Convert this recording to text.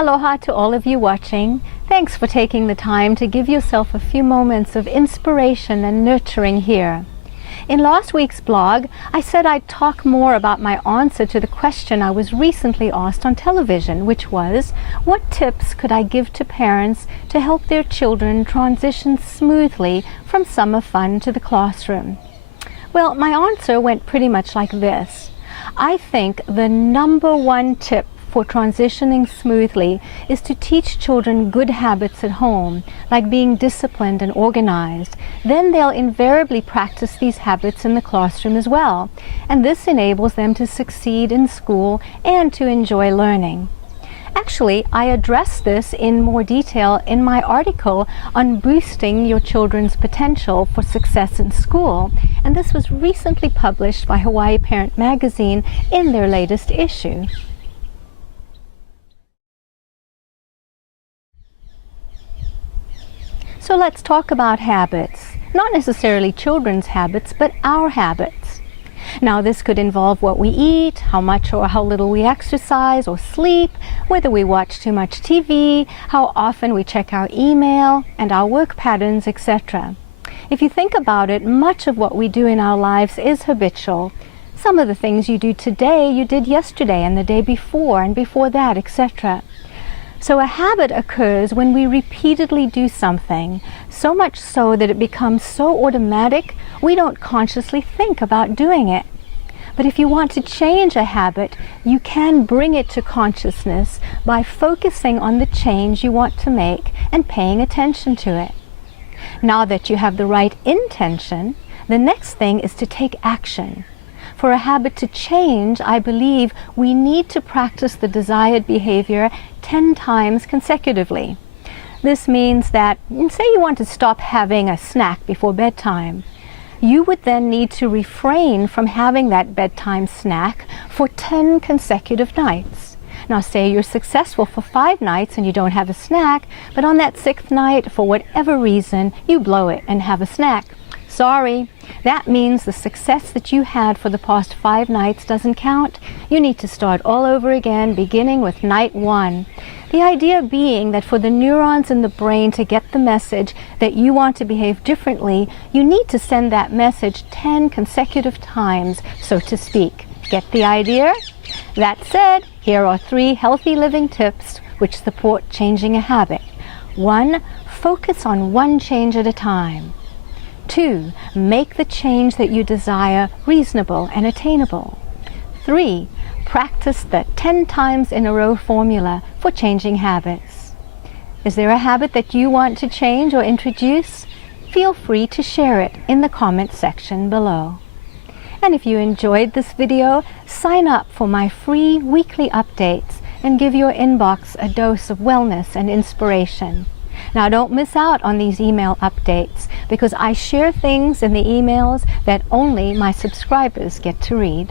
Aloha to all of you watching. Thanks for taking the time to give yourself a few moments of inspiration and nurturing here. In last week's blog, I said I'd talk more about my answer to the question I was recently asked on television, which was, what tips could I give to parents to help their children transition smoothly from summer fun to the classroom? Well, my answer went pretty much like this. I think the number one tip for transitioning smoothly is to teach children good habits at home, like being disciplined and organized. Then they'll invariably practice these habits in the classroom as well, and this enables them to succeed in school and to enjoy learning. Actually, I address this in more detail in my article on boosting your children's potential for success in school, and this was recently published by Hawaii Parent Magazine in their latest issue. So let's talk about habits. Not necessarily children's habits, but our habits. Now this could involve what we eat, how much or how little we exercise or sleep, whether we watch too much TV, how often we check our email, and our work patterns, etc. If you think about it, much of what we do in our lives is habitual. Some of the things you do today, you did yesterday and the day before and before that, etc. So a habit occurs when we repeatedly do something, so much so that it becomes so automatic we don't consciously think about doing it. But if you want to change a habit, you can bring it to consciousness by focusing on the change you want to make and paying attention to it. Now that you have the right intention, the next thing is to take action. For a habit to change, I believe we need to practice the desired behavior 10 times consecutively. This means that, say you want to stop having a snack before bedtime, you would then need to refrain from having that bedtime snack for 10 consecutive nights. Now say you're successful for 5 nights and you don't have a snack, but on that 6th night, for whatever reason, you blow it and have a snack. Sorry, that means the success that you had for the past 5 nights doesn't count. You need to start all over again, beginning with night 1. The idea being that for the neurons in the brain to get the message that you want to behave differently, you need to send that message 10 consecutive times, so to speak. Get the idea? That said, here are 3 healthy living tips which support changing a habit. 1. Focus on one change at a time. 2. Make the change that you desire reasonable and attainable. 3. Practice the 10 times in a row formula for changing habits. Is there a habit that you want to change or introduce? Feel free to share it in the comment section below. And if you enjoyed this video, sign up for my free weekly updates and give your inbox a dose of wellness and inspiration. Now don't miss out on these email updates because I share things in the emails that only my subscribers get to read.